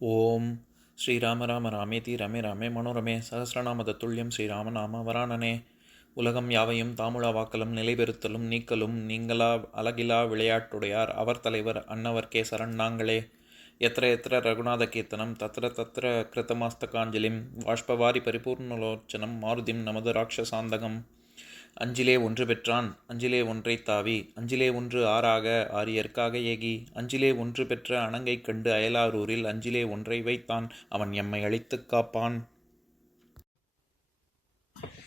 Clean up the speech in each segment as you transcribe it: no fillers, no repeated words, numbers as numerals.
ஓம் ஸ்ரீராம ராம ராமேதி ரமே ராமே மனோரமே சகசிரநாம தத்துல்யம் ஸ்ரீராம நாம வராணனே. உலகம் யாவையும் தாமுழா வாக்கலும் நிலைபெறுத்தலும் நீக்கலும் நீங்களா அழகிலா விளையாட்டுடையார் அவர் தலைவர் அன்னவர் சரண் நாங்களே. எத்திர எத்திர ரகுநாத கீர்த்தனம் தத்திர தத்திர கிருத்தமாஸ்தகாஞ்சலிம் வாஷ்பவாரி பரிபூர்ணலோச்சனம் மாருதிம் நமது ராட்சசாந்தகம். அஞ்சிலே ஒன்று பெற்றான் அஞ்சிலே ஒன்றை தாவி அஞ்சிலே ஒன்று ஆறாக ஆரியர்க்காக ஏகி அஞ்சிலே ஒன்று பெற்ற அணங்கை கண்டு அயலாரூரில் அஞ்சிலே ஒன்றை வைத்தான் அவன் எம்மை அழித்துக் காப்பான்.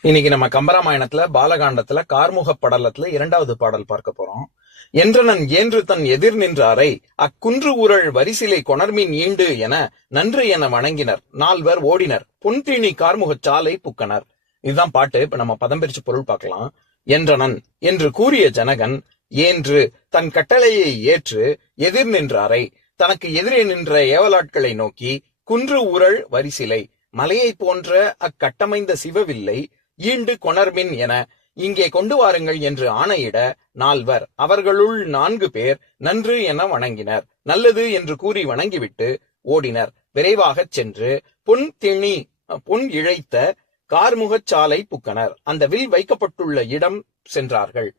இன்னைக்கு நம்ம கம்பராமாயணத்துல பாலகாண்டத்துல கார்முக படலத்துல 2வது பாடல் பார்க்க போறோம். என்றனன் ஏன்று தன் எதிர் நின்றாரை அக்குன்று ஊரல் வரிசிலை கொணர்மீன் ஈண்டு என நன்று என வணங்கினர். 4 ஓடினர் பொன்திணி கார்முகச் சாலை புக்கனர். இதுதான் பாட்டு. இப்ப நம்ம பதம் பிரிச்சு பொருள் பார்க்கலாம். என்றனன் என்று கூறிய ஜனகன் ஏன்று தன் கட்டளையை ஏற்று எதிர் நின்றாரை தனக்கு எதிரே நின்ற ஏவலாட்களை நோக்கி குன்று ஊரல் வரிசிலை மலையை போன்ற அக்கட்டமைந்த சிவவில்லை ஈண்டு கொணர்மின் என இங்கே கொண்டு வாருங்கள் என்று ஆணையிட 4 அவர்களுள் 4 பேர் நன்று என வணங்கினர். நல்லது என்று கூறி வணங்கிவிட்டு ஓடினர். விரைவாகச் சென்று பொன் இழைத்த கார்முகச் சாலை புக்கனர். அந்த வில் வைக்கப்பட்டுள்ள இடம் சென்றார்கள்.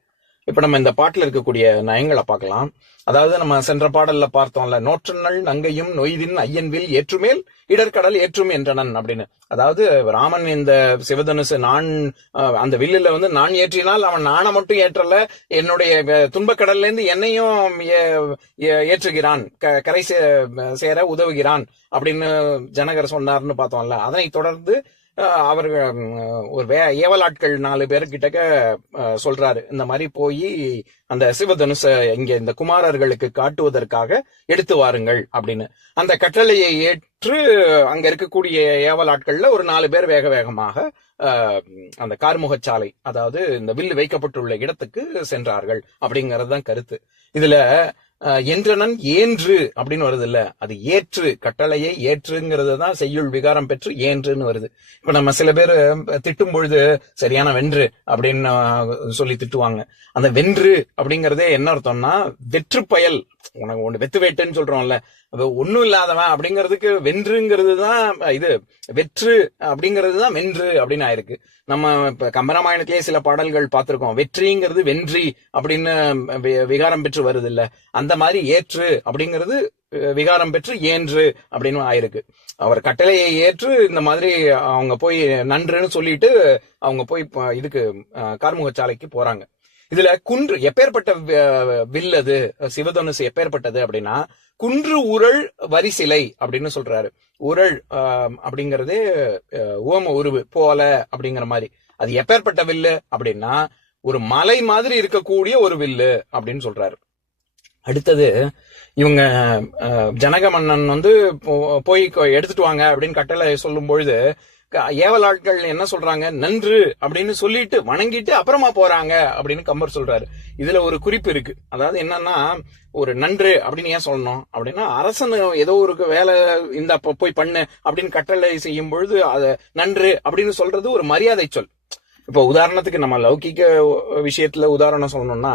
இப்ப நம்ம இந்த பாட்டுல இருக்கக்கூடிய நயங்களை பார்க்கலாம். அதாவது நம்ம சென்ற பாடல்ல பார்த்தோம்ல, நோற்றனள் நங்கையும் நொய்தின் ஐயன்வில் ஏற்றுமேல் இடர்கடல் ஏற்றும் என்றனன் அப்படின்னு. அதாவது ராமன் இந்த சிவதனுசு அந்த வில்லுல நான் ஏற்றினால் அவன் நானை மட்டும் ஏற்றல, என்னுடைய துன்பக்கடல்ல இருந்து என்னையும் ஏற்றுகிறான், கரை சேர உதவுகிறான் அப்படின்னு ஜனகர் சொன்னார்னு பார்த்தோம்ல. அதனை தொடர்ந்து அவர்கள் ஒரு ஏவலாட்கள் 4 பேர்கிட்ட சொல்றாரு, இந்த மாதிரி போய் அந்த சிவதனுச இங்க இந்த குமாரர்களுக்கு காட்டுவதற்காக எடுத்து வாருங்கள் அப்படின்னு. அந்த கட்டளையை ஏற்று அங்க இருக்கக்கூடிய ஏவலாட்கள்ல ஒரு 4 பேர் வேக வேகமாக அந்த கார்முகச்சாலை, அதாவது இந்த வில்லு வைக்கப்பட்டுள்ள இடத்துக்கு சென்றார்கள் அப்படிங்கறதுதான் கருத்து. இதுல என்றனன் ஏன்று அப்படின்னு வருது இல்ல, அது ஏற்று, கட்டளையை ஏற்றுங்கிறது தான் செய்யுள் விகாரம் பெற்று ஏன்றுன்னு வருது. இப்ப நம்ம சில பேர் திட்டும் பொழுது சரியான வென்று அப்படின்னு சொல்லி திட்டுவாங்க. அந்த வென்று அப்படிங்கறதே என்ன அர்த்தம்னா வெற்று பயல், உனக்கு ஒண்ணு வெத்து வேட்டுன்னு சொல்றோம்ல, ஒண்ணும் இல்லாதவன் அப்படிங்கிறதுக்கு வென்றுங்கிறது தான் இது, வெற்று அப்படிங்கிறது தான் வென்று அப்படின்னு ஆயிருக்கு. நம்ம இப்ப கம்பராமாயணத்திலேயே சில பாடல்கள் பார்த்திருக்கோம், வெற்றிங்கிறது வென்றி அப்படின்னு விகாரம் பெற்று வருது இல்ல, அந்த மாதிரி ஏற்று அப்படிங்கிறது விகாரம் பெற்று ஏன்று அப்படின்னு ஆயிருக்கு. அவர் கட்டளையை ஏற்று இந்த மாதிரி அவங்க போய் நன்றுன்னு சொல்லிட்டு அவங்க போய் இதுக்கு கார்முகச்சாலைக்கு போறாங்க. இதுல குன்று எப்பேற்பட்ட வில், அது சிவதனுசு எப்பேற்பட்டது அப்படின்னா குன்று உரள் வரிசிலை அப்படின்னு சொல்றாரு. உரள் அப்படிங்கறதே ஓம உருவு போல அப்படிங்கிற மாதிரி. அது எப்பேற்பட்ட வில்லு அப்படின்னா ஒரு மலை மாதிரி இருக்கக்கூடிய ஒரு வில்லு அப்படின்னு சொல்றாரு. அடுத்தது இவங்க ஜனக மன்னன் போய் எடுத்துட்டு வாங்க அப்படின்னு கட்டளை சொல்லும் பொழுது ஏவலாட்கள் என்ன சொல்றாங்க, நன்று அப்படின்னு சொல்லிட்டு வணங்கிட்டு அப்புறமா போறாங்க அப்படின்னு கம்பர் சொல்றாரு. இதுல ஒரு குறிப்பு இருக்கு. அதாவது என்னன்னா, ஒரு நன்று அப்படின்னு ஏன் சொல்லணும் அப்படின்னா, அரசன் ஏதோ ஒரு வேலை இந்த போய் பண்ணு அப்படின்னு கட்டளை செய்யும் பொழுது அத நன்று அப்படின்னு சொல்றது ஒரு மரியாதை சொல். இப்போ உதாரணத்துக்கு நம்ம லௌகிக விஷயத்துல உதாரணம் சொல்லணும்னா,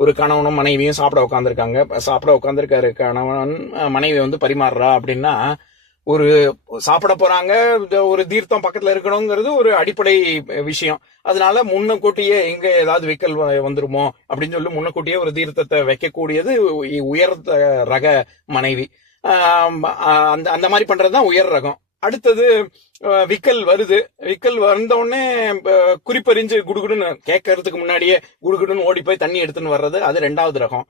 ஒரு கணவனும் மனைவியும் சாப்பிட உட்காந்துருக்காரு. கணவன் மனைவி பரிமாறுறா அப்படின்னா, ஒரு சாப்பிட போறாங்க, ஒரு தீர்த்தம் பக்கத்துல இருக்கணுங்கிறது ஒரு அடிப்படை விஷயம். அதனால முன்னக்கூட்டியே எங்க ஏதாவது விக்கல் வந்துருமோ அப்படின்னு சொல்லி முன்னக்கூட்டியே ஒரு தீர்த்தத்தை வைக்கக்கூடியது உயர்ந்த ரக மனைவி. அந்த மாதிரி பண்றதுதான் உயர் ரகம். அடுத்தது விக்கல் வருது. விக்கல் வந்த உடனே குறிப்பறிஞ்சு குடுகுடுன்னு கேட்கறதுக்கு முன்னாடியே குடுகுடுன்னு ஓடி போய் தண்ணி எடுத்துன்னு வர்றது, அது 2வது ரகம்.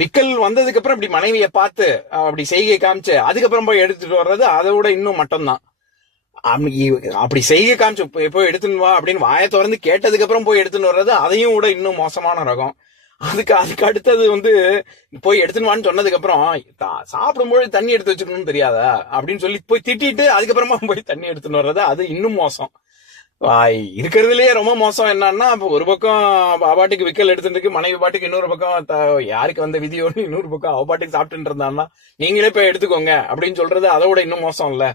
விக்கல் வந்ததுக்கு அப்புறம் இப்படி மனைவியை பார்த்து அப்படி செய்கை காமிச்சு அதுக்கப்புறம் போய் எடுத்துட்டு வர்றது, அதை விட இன்னும் மட்டம்தான். அப்படி செய்கை காமிச்சு போய் எடுத்துன்னு வா அப்படின்னு வாயை திறந்து கேட்டதுக்கு அப்புறம் போய் எடுத்துன்னு வர்றது, அதையும் விட இன்னும் மோசமான ரகம். அதுக்கு அடுத்தது போய் எடுத்துன்னு வான்னு சொன்னதுக்கு அப்புறம் சாப்பிடும்போது தண்ணி எடுத்து வச்சுக்கணும்னு தெரியாதா அப்படின்னு சொல்லி போய் திட்டிட்டு அதுக்கப்புறமா போய் தண்ணி எடுத்துன்னு வர்றது, அது இன்னும் மோசம். இருக்கிறதுலயே ரொம்ப மோசம் என்னன்னா, ஒரு பக்கம் அவாட்டுக்கு விக்கல் எடுத்துட்டு இருக்கு, மனைவி பாட்டுக்கு இன்னொரு பக்கம் யாருக்கு வந்த விதியோன்னு இன்னொரு பக்கம் அவ பாட்டுக்கு சாப்பிட்டு இருந்தான்னா நீங்களே போய் எடுத்துக்கோங்க அப்படின்னு சொல்றது அதை விட இன்னும் மோசம் இல்ல.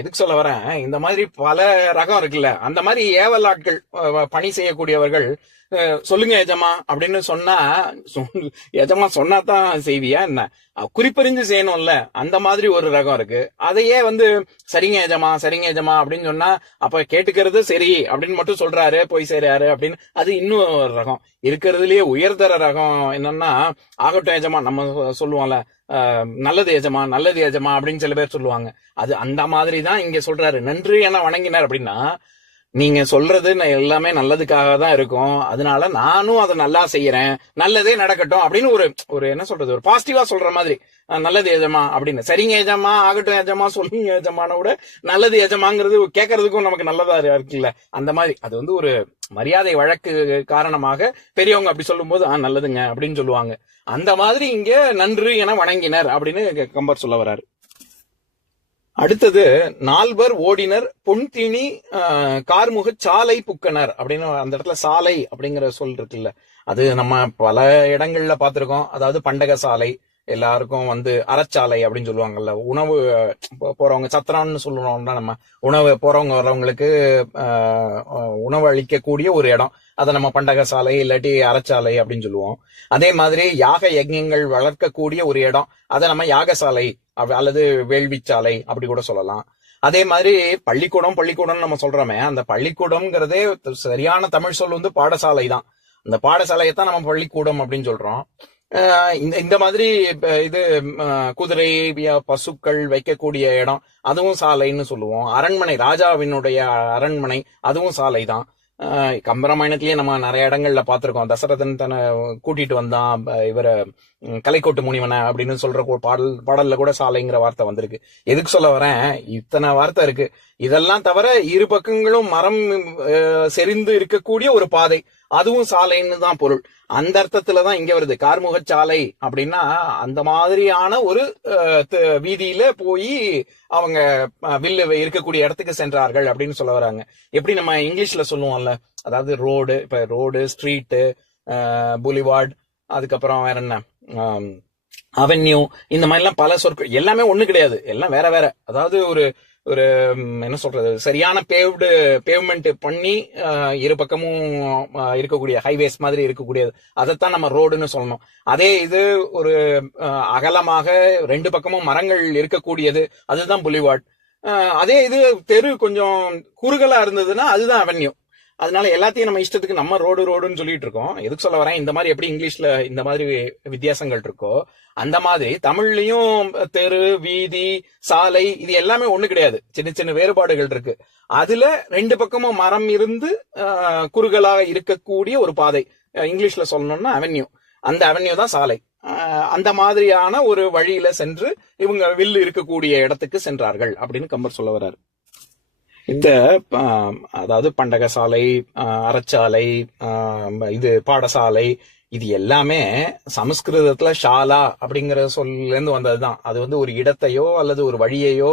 எதுக்கு சொல்ல வரேன், இந்த மாதிரி பல ரகம் இருக்குல்ல, அந்த மாதிரி ஏவலாட்கள் பணி செய்யக்கூடியவர்கள் சொல்லுங்க எஜமா அப்படின்னு சொன்னா எஜமா சொன்னா தான் செய்வியா என்ன? குறிப்பறிஞ்சு செய்யணும்ல, அந்த மாதிரி ஒரு ரகம் இருக்கு. அதையே சரிங்க எஜமா சரிங்க எஜமா அப்படின்னு சொன்னா அப்ப கேட்டுக்கிறது சரி அப்படின்னு மட்டும் சொல்றாரு, போய் செய்றாரு அப்படின்னு, அது இன்னும் ஒரு ரகம். இருக்கிறதுலயே உயர்தர ரகம் என்னன்னா, ஆகட்டும் எஜமா நம்ம சொல்லுவோம்ல, நல்லது எஜமா நல்லது எஜமா அப்படின்னு சில பேர் சொல்லுவாங்க. அது அந்த மாதிரி தான் இங்க சொல்றாரு. நன்றி என வணங்கினார் அப்படின்னா, நீங்க சொல்றது எல்லாமே நல்லதுக்காக தான் இருக்கும், அதனால நானும் அதை நல்லா செய்யறேன், நல்லதே நடக்கட்டும் அப்படின்னு ஒரு ஒரு என்ன சொல்றது, ஒரு பாசிட்டிவா சொல்ற மாதிரி. நல்லது எஜமா அப்படின்னு, சரிங்க எஜமா ஆகட்டும் எஜமா சொல்லுங்க எஜமான விட நல்லது எஜமாங்கிறது கேட்கறதுக்கும் நமக்கு நல்லதா இருக்குல்ல. அந்த மாதிரி அது ஒரு மரியாதை வழக்கு காரணமாக பெரியவங்க அப்படி சொல்லும் போது நல்லதுங்க அப்படின்னு சொல்லுவாங்க. அந்த மாதிரி இங்க நன்று என வணங்கினர் அப்படின்னு கம்பர் சொல்ல வர்றாரு. அடுத்தது, நால்வர் ஓடினர் பொன்திணி கார்முக சாலை புக்கனர் அப்படின்னு அந்த இடத்துல சாலை அப்படிங்கிற சொல் இருக்குல்ல, அது நம்ம பல இடங்கள்ல பார்த்திருக்கோம். அதாவது பண்டக சாலை, எல்லாருக்கும் அறச்சாலை அப்படின்னு சொல்லுவாங்கல்ல. உணவு போறவங்க சத்திரம்னு சொல்லுவோம்னா, நம்ம உணவு போறவங்க வர்றவங்களுக்கு உணவு அளிக்கக்கூடிய ஒரு இடம், அதை நம்ம பண்டக சாலை இல்லாட்டி அறச்சாலை அப்படின்னு சொல்லுவோம். அதே மாதிரி யாக யஜ்ஞங்கள் வளர்க்கக்கூடிய ஒரு இடம், அதை நம்ம யாகசாலை அல்லது வேள்விச்சாலை அப்படி கூட சொல்லலாம். அதே மாதிரி பள்ளிக்கூடம் நம்ம சொல்றோமே, அந்த பள்ளிக்கூடம்ங்கிறதே சரியான தமிழ் சொல் பாடசாலை தான். அந்த பாடசாலையை தான் நம்ம பள்ளிக்கூடம் அப்படின்னு சொல்றோம். இந்த மாதிரி இது குதிரை பசுக்கள் வைக்கக்கூடிய இடம், அதுவும் சாலைன்னு சொல்லுவோம். அரண்மனை, ராஜாவினுடைய அரண்மனை, அதுவும் சாலை தான். கம்பராமாயணத்திலேயே நம்ம நிறைய இடங்கள்ல பார்த்திருக்கோம். தசரதன் தன்னை கூட்டிட்டு வந்தான் இவரை கலைக்கோட்டு முனிவனை அப்படின்னு சொல்ற பாடல்ல கூட சாலைங்கிற வார்த்தை வந்திருக்கு. எதுக்கு சொல்ல வரேன், இத்தனை வார்த்தை இருக்கு. இதெல்லாம் தவிர இரு பக்கங்களும் மரம் செறிந்து இருக்கக்கூடிய ஒரு பாதை, அதுவும் சாலைன்னு தான் பொருள். அந்த அர்த்தத்துலதான் இங்க வருது. கார்முக சாலை அப்படின்னா அந்த மாதிரியான ஒரு வீதியில போய் அவங்க வில்லு இருக்கக்கூடிய இடத்துக்கு சென்றார்கள் அப்படின்னு சொல்ல வராங்க. எப்படி நம்ம இங்கிலீஷ்ல சொல்லுவோம்ல, அதாவது ரோடு, இப்ப ரோடு, ஸ்ட்ரீட்டு, புலிவார்டு, அதுக்கப்புறம் வேற என்ன, அவென்யூ, இந்த மாதிரிலாம் பல சொற்கள் எல்லாமே ஒண்ணு கிடையாது, எல்லாம் வேற வேற. அதாவது ஒரு ஒரு என்ன சொல்றது, சரியான பேவ்மெண்ட் பண்ணி இரு பக்கமும் இருக்கக்கூடிய ஹைவேஸ் மாதிரி இருக்கக்கூடியது, அதைத்தான் நம்ம ரோடுன்னு சொல்லணும். அதே இது ஒரு அகலமாக ரெண்டு பக்கமும் மரங்கள் இருக்கக்கூடியது, அதுதான் புலிவார்ட். அதே இது தெரு கொஞ்சம் குறுகலா இருந்ததுன்னா அதுதான் அவென்யூ. அதனால எல்லாத்தையும் நம்ம இஷ்டத்துக்கு நம்ம ரோடுன்னு சொல்லிட்டு இருக்கோம். எதுக்கு சொல்ல வரேன், இந்த மாதிரி எப்படி இங்கிலீஷ்ல இந்த மாதிரி வித்தியாசங்கள் இருக்கோ, அந்த மாதிரி தமிழ்லயும் தெரு, வீதி, சாலை, இது எல்லாமே ஒண்ணு கிடையாது, சின்ன சின்ன வேறுபாடுகள் இருக்கு. அதுல ரெண்டு பக்கமும் மரம் இருந்து குறுகலாக இருக்கக்கூடிய ஒரு பாதை, இங்கிலீஷ்ல சொல்லணும்னா அவென்யூ, அந்த அவென்யூ தான் சாலை. அந்த மாதிரியான ஒரு வழியில சென்று இவங்க வில்லு இருக்கக்கூடிய இடத்துக்கு சென்றார்கள் அப்படின்னு கம்பர் சொல்ல வர்றாரு. இந்த அதாவது பண்டக சாலை, அறச்சாலை, இது பாடசாலை, இது எல்லாமே சமஸ்கிருதத்துல ஷாலா அப்படிங்கிற சொல்ல இருந்து வந்ததுதான். அது ஒரு இடத்தையோ அல்லது ஒரு வழியையோ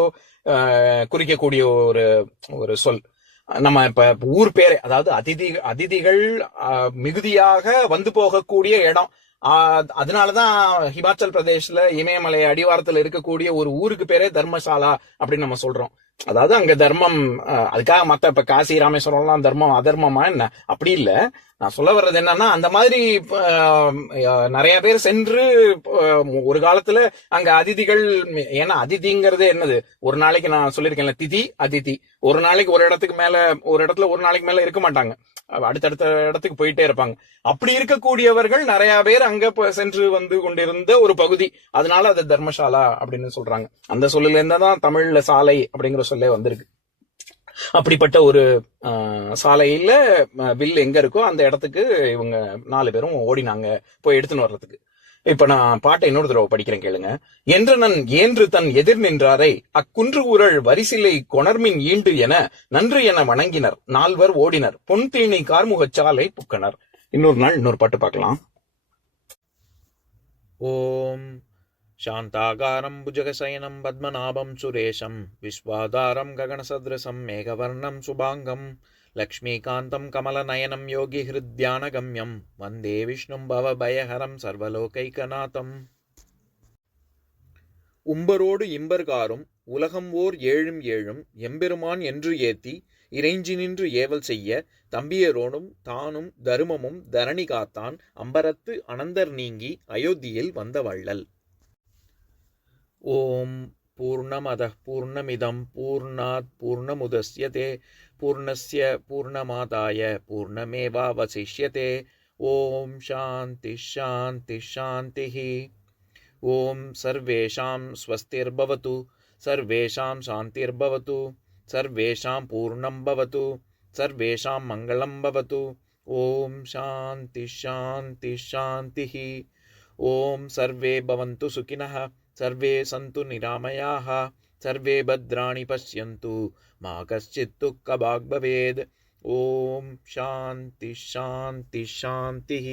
குறிக்கக்கூடிய ஒரு ஒரு சொல். நம்ம இப்ப ஊர் பேரே, அதாவது அதிதிகள் மிகுதியாக வந்து போகக்கூடிய இடம். அதனாலதான் ஹிமாச்சல் பிரதேஷ்ல இமயமலை அடிவாரத்துல இருக்கக்கூடிய ஒரு ஊருக்கு பேரே தர்மசாலா அப்படின்னு நம்ம சொல்றோம். அதாவது அங்க தர்மம், அதுக்காக மத்த இப்ப காசி ராமேஸ்வரம்லாம் தர்மம் அதர்மமா என்ன, அப்படி இல்ல. நான் சொல்ல வர்றது என்னன்னா, அந்த மாதிரி நிறைய பேர் சென்று ஒரு காலத்துல அங்க அதிதிகள், ஏன்னா அதிதிங்கிறது என்னது, ஒரு நாளைக்கு நான் சொல்லியிருக்கேன்ல, திதி அதிதி, ஒரு நாளைக்கு ஒரு இடத்துக்கு மேல, ஒரு இடத்துல ஒரு நாளைக்கு மேல இருக்க மாட்டாங்க, அடுத்தடுத்த இடத்துக்கு போயிட்டே இருப்பாங்க. அப்படி இருக்கக்கூடியவர்கள் நிறைய பேர் அங்க சென்று வந்து கொண்டிருந்த ஒரு பகுதி, அதனால அது தர்மசாலா அப்படின்னு சொல்றாங்க. அந்த சொல்லுல இருந்தாதான் தமிழ்ல சாலை அப்படிங்கிற சொல்லே வந்திருக்கு. அப்படிப்பட்ட ஒரு சாலையில வில் எங்க இருக்கோ அந்த இடத்துக்கு இவங்க 4 பேரும் ஓடினாங்க போய் எடுத்துன்னு வர்றதுக்கு. இப்ப நான் பாட்டை இன்னொரு தடவை படிக்கிறேன், கேளுங்க. என்றனன் ஏன்று தன் எதிர் நின்றாரை அக்குன்று ஊரல் வரிசிலை கொணர்மின் ஈண்டு என நன்று என வணங்கினர் 4வர் ஓடினர் பொன்தீணி கார்முகச் சாலை புக்கனர். இன்னொரு நாள் இன்னொரு பாட்டு பார்க்கலாம். ஓம் शान्ताकारं भुजगशयनं पद्मनाभं सुरेशं विश्वाधारं गगनसदृशं मेघवर्णं शुभाङ्गं लक्ष्मीकान्तं कमलनयनं योगिहृद्यानगम्यं वन्दे विष्णुं भवभयहरं सर्वलोकैकनाथम्. உம்பரோடு இம்பர்காரும் உலகம் ஓர் ஏழும் ஏழும் எம்பெருமான் என்று ஏத்தி இறைஞ்சி நின்று ஏவல் செய்ய தம்பியரோடும் தானும் தருமமும் தரணி காத்தான் அம்பரத்து அனந்தர் நீங்கி அயோத்தியில் வந்த வள்ளல். ஓம் பூர்ணமதః பூர்ணமிதம் பூர்ணாத் பூர்ணமுதஸ்யதே பூர்ணஸ்ய பூர்ணமாதாய பூர்ணமேவாவசிஷ்யதே. ஓம் சாந்தி ஷாந்தி ஷாந்திः. ஓம் சர்வேஷாம் ஸ்வஸ்திர்பவது சர்வேஷாம் சாந்திர்பவது சர்வேஷாம் பூர்ணம் பவது சர்வேஷாம் மங்களம் பவது. ஓம் சாந்தி ஷாந்தி ஷாந்திः. ஓம் சர்வே பவந்து சுகினः சர்வே சந்து நிராமயாः சர்வே பத்ராணி பஷ்யந்து மா கஷ்சித் துக்கபாக் பவேத். ஓம் சாந்தி ஷாந்தி ஷாந்திः.